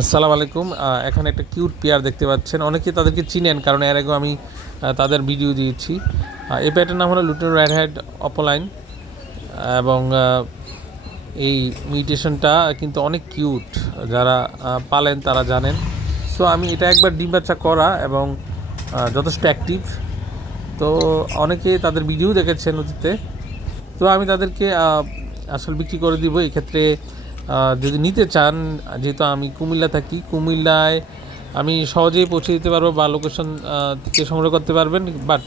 আসসালামু আলাইকুম। এখানে একটা কিউট পেয়ার দেখতে পাচ্ছেন। অনেকে তাদেরকে চিনেন কারণ এর আগেও আমি তাদের ভিডিও দিয়েছি। এই পেয়ারটার নাম হলো লুটেন রেড হেড অপলাইন এবং এই মিউটেশনটা কিন্তু অনেক কিউট যারা পালেন তারা জানেন। সো আমি এটা একবার ডিম বাচ্চা করা এবং যথেষ্ট অ্যাক্টিভ তো অনেকে তাদের ভিডিও দেখেছেন অতীতে। তো আমি তাদেরকে আসল বিক্রি করে দিব। এই ক্ষেত্রে আহ, যদি নিতে চান, যেহেতু আমি কুমিল্লা থাকি, কুমিল্লায় আমি সহজেই পৌঁছে দিতে পারব বা লোকেশন থেকে সংগ্রহ করতে পারবেন। বাট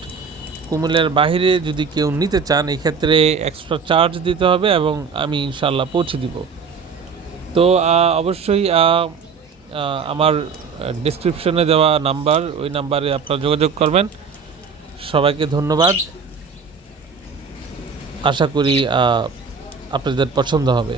কুমিল্লার বাইরে যদি কেউ নিতে চান, এই ক্ষেত্রে এক্সট্রা চার্জ দিতে হবে এবং আমি ইনশাল্লাহ পৌঁছে দিব। তো অবশ্যই আমার ডিসক্রিপশনে দেওয়া নাম্বার, ওই নাম্বারে আপনারা যোগাযোগ করবেন। সবাইকে ধন্যবাদ। আশা করি আপনাদের পছন্দ হবে।